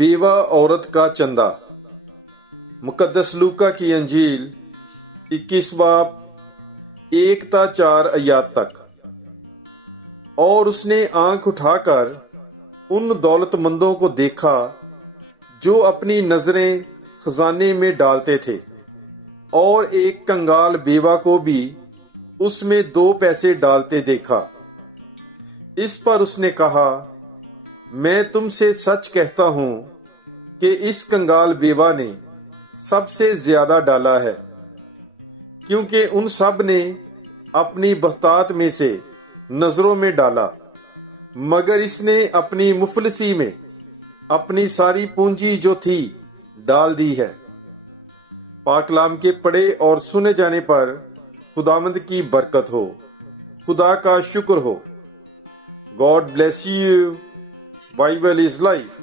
بیوہ عورت کا چندہ۔ مقدس لوکا کی انجیل 21 باب 1 تا 4 آیات تک۔ اور اس نے آنکھ اٹھا کر ان دولت مندوں کو دیکھا جو اپنی نظریں خزانے میں ڈالتے تھے، اور ایک کنگال بیوہ کو بھی اس میں 2 پیسے ڈالتے دیکھا۔ اس پر اس نے کہا، میں تم سے سچ کہتا ہوں کہ اس کنگال بیوہ نے سب سے زیادہ ڈالا ہے، کیونکہ ان سب نے اپنی بہتات میں سے نظروں میں ڈالا، مگر اس نے اپنی مفلسی میں اپنی ساری پونجی جو تھی ڈال دی ہے۔ پاک کلام کے پڑھے اور سنے جانے پر خداوند کی برکت ہو، خدا کا شکر ہو۔ God bless you. Bible is life.